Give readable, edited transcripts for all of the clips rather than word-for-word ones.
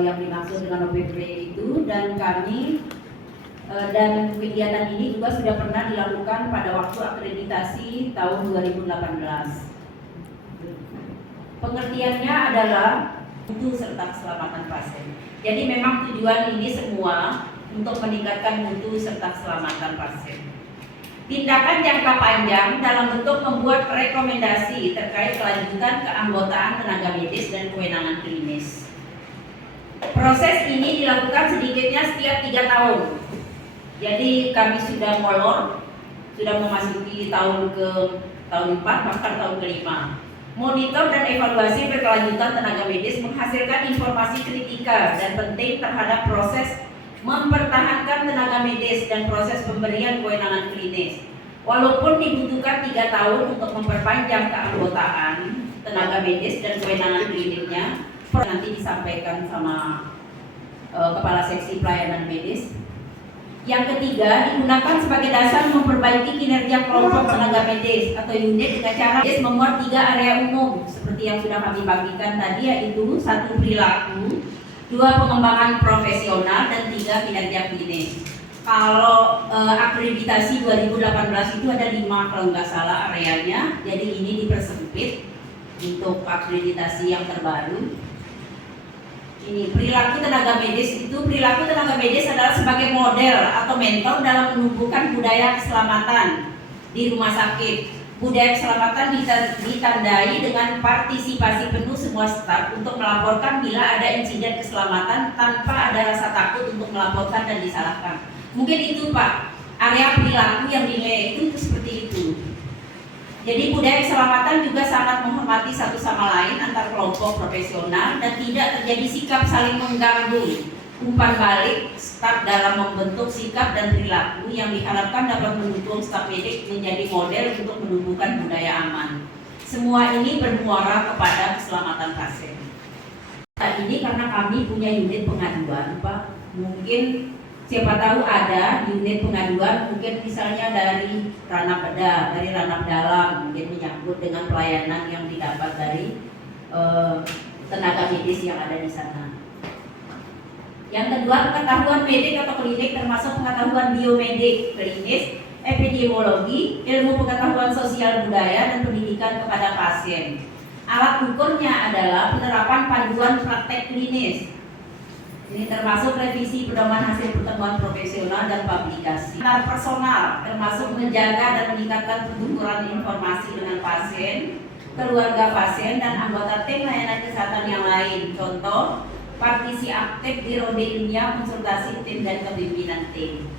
yang dimaksud dengan OPP itu, dan kami dan kegiatan ini juga sudah pernah dilakukan pada waktu akreditasi tahun 2018. Pengertiannya adalah mutu serta keselamatan pasien. Jadi memang tujuan ini semua untuk meningkatkan mutu serta keselamatan pasien. Tindakan jangka panjang dalam bentuk membuat rekomendasi terkait kelanjutan keanggotaan tenaga medis dan kewenangan klinis. Proses ini dilakukan sedikitnya setiap 3 tahun. Jadi kami sudah molor, sudah memasuki tahun 4 bahkan tahun ke-5. Monitor dan evaluasi berkelanjutan tenaga medis menghasilkan informasi kritikal dan penting terhadap proses mempertahankan tenaga medis dan proses pemberian kewenangan klinis. Walaupun dibutuhkan 3 tahun untuk memperpanjang keanggotaan tenaga medis dan kewenangan kliniknya, nanti disampaikan sama Kepala Seksi Pelayanan Medis. Yang ketiga, digunakan sebagai dasar memperbaiki kinerja kelompok tenaga medis atau unit dengan cara memuat 3 area umum seperti yang sudah kami bagikan tadi, yaitu 1 perilaku, 2 pengembangan profesional, dan 3 kinerja klinis. Kalau akreditasi 2018 itu ada 5 kalau nggak salah areanya, jadi ini dipersempit untuk akreditasi yang terbaru. Ini perilaku tenaga medis itu, perilaku tenaga medis adalah sebagai model atau mentor dalam menumbuhkan budaya keselamatan di rumah sakit. Budaya keselamatan ditandai dengan partisipasi penuh semua staf untuk melaporkan bila ada insiden keselamatan tanpa ada rasa takut untuk melaporkan dan disalahkan. Mungkin itu Pak, area perilaku yang dinilai itu seperti itu. Jadi budaya keselamatan juga sangat menghormati satu sama lain antar kelompok profesional dan tidak terjadi sikap saling mengganggu. Umpan balik staf dalam membentuk sikap dan perilaku yang diharapkan dapat mendukung staf medik menjadi model untuk menumbuhkan budaya aman. Semua ini bermuara kepada keselamatan pasien. Saat ini karena kami punya unit pengaduan Pak, mungkin siapa tahu ada unit pengaduan, mungkin misalnya dari ranah beda, dari ranah dalam, mungkin menyangkut dengan pelayanan yang didapat dari tenaga medis yang ada di sana. Yang kedua, pengetahuan medik atau klinik termasuk pengetahuan biomedik, klinis, epidemiologi, ilmu pengetahuan sosial budaya, dan pendidikan kepada pasien. Alat ukurnya adalah penerapan panduan praktek klinis. Ini termasuk revisi pedoman hasil pertemuan profesional dan publikasi. Antar personal termasuk menjaga dan meningkatkan pertukaran informasi dengan pasien, keluarga pasien, dan anggota tim layanan kesehatan yang lain. Contoh, partisi aktif di ronde ilmiah, konsultasi tim, dan kepemimpinan tim.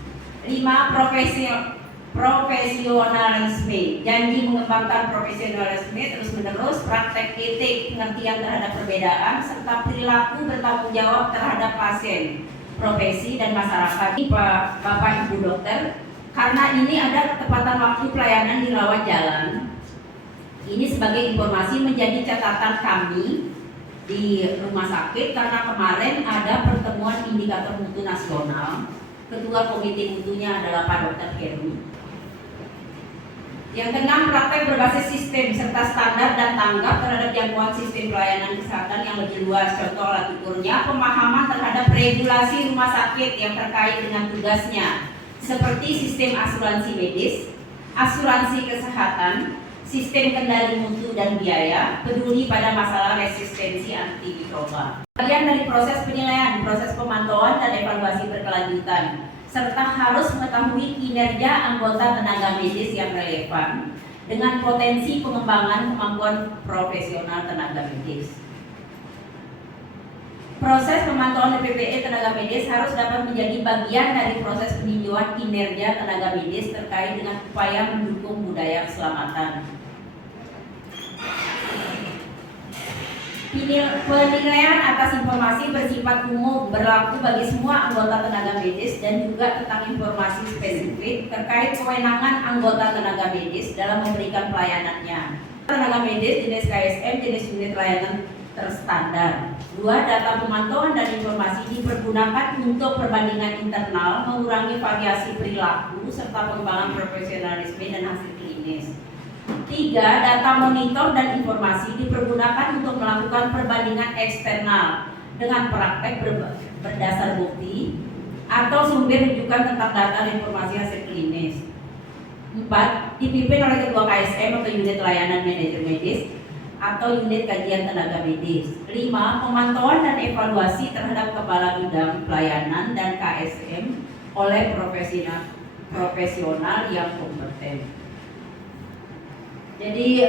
5. Profesionalisme, janji mengembangkan profesionalisme terus-menerus, praktek etik, pengertian terhadap perbedaan, serta perilaku bertanggung jawab terhadap pasien, profesi, dan masyarakat. Bapak Ibu dokter, karena ini ada ketepatan waktu pelayanan di rawat jalan, ini sebagai informasi menjadi catatan kami di rumah sakit karena kemarin ada pertemuan indikator mutu nasional. Ketua komite mutunya adalah Pak Dr. Heru. Yang keenam, praktek berbasis sistem serta standar dan tanggap terhadap jangkauan sistem pelayanan kesehatan yang lebih luas. Contoh alat ukurnya, pemahaman terhadap regulasi rumah sakit yang terkait dengan tugasnya, seperti sistem asuransi medis, asuransi kesehatan, sistem kendali mutu dan biaya, peduli pada masalah resistensi antimikroba. Bagian dari proses penilaian, proses pemantauan dan evaluasi berkelanjutan, serta harus mengetahui kinerja anggota tenaga medis yang relevan dengan potensi pengembangan kemampuan profesional tenaga medis. Proses pemantauan PPE tenaga medis harus dapat menjadi bagian dari proses peninjauan kinerja tenaga medis terkait dengan upaya mendukung budaya keselamatan. Penilaian atas informasi bersifat umum berlaku bagi semua anggota tenaga medis dan juga tentang informasi spesifik terkait kewenangan anggota tenaga medis dalam memberikan pelayanannya. Tenaga medis jenis KSM, jenis unit layanan terstandar. 2. Data pemantauan dan informasi dipergunakan untuk perbandingan internal, mengurangi variasi perilaku serta pengembangan profesionalisme dan hasil klinis. 3. Data monitor dan informasi dipergunakan untuk melakukan perbandingan eksternal dengan praktek berdasar bukti atau sumber rujukan tentang data dan informasi hasil klinis. 4. Dipimpin oleh ketua KSM atau unit layanan manajer medis atau unit kajian tenaga medis. 5. Pemantauan dan evaluasi terhadap kepala bidang pelayanan dan KSM oleh profesional yang kompeten. Jadi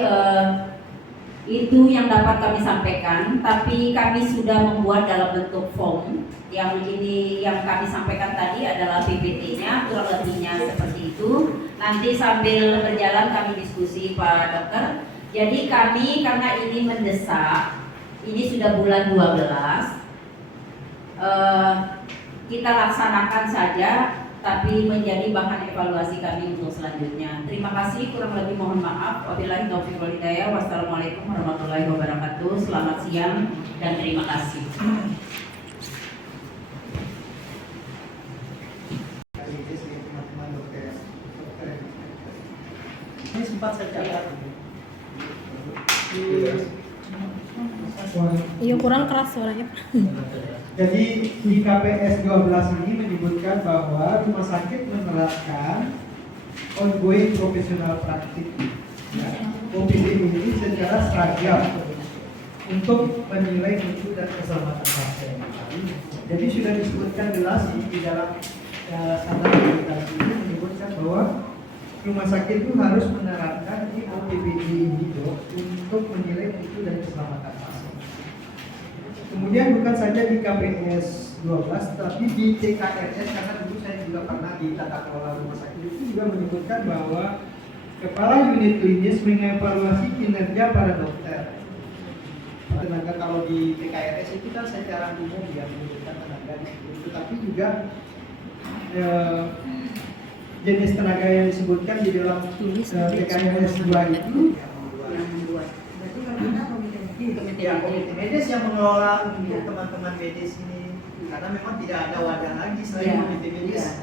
itu yang dapat kami sampaikan, tapi kami sudah membuat dalam bentuk form. Yang ini yang kami sampaikan tadi adalah PPT-nya, kurang lebihnya seperti itu. Nanti sambil berjalan kami diskusi Pak Dokter. Jadi kami karena ini mendesak, ini sudah bulan 12, kita laksanakan saja, tapi menjadi bahan evaluasi kami untuk selanjutnya. Terima kasih, kurang lebih mohon maaf. Wabillahi taufiq wal hidayah. Wassalamualaikum warahmatullahi wabarakatuh. Selamat siang dan terima kasih. Ini sempat saya catat. Iya, kurang keras suaranya. Jadi di KPS 12 ini menyebutkan bahwa rumah sakit menerapkan ongoing professional practice, ya, OPD ini secara seragam untuk menilai mutu dan keselamatan pasien. Jadi sudah disebutkan jelas di dalam standar akreditasi ini menyebutkan bahwa rumah sakit itu harus menerapkan OPD ini untuk menilai mutu dan keselamatan pasien. Kemudian bukan saja di KPS 12, tapi di TKRS, karena dulu saya juga pernah di tata kelola rumah sakit itu juga menyebutkan bahwa kepala unit klinis mengevaluasi kinerja para dokter. Tenaga kalau di TKRS itu kan secara umum ya menyebutkan tenaga itu, tapi juga jenis tenaga yang disebutkan di dalam TKRS 2 itu Yang membuat. berarti kan ada komite medis yang mengelola untuk teman-teman medis ini, karena memang tidak ada wadah lagi selain komite medis.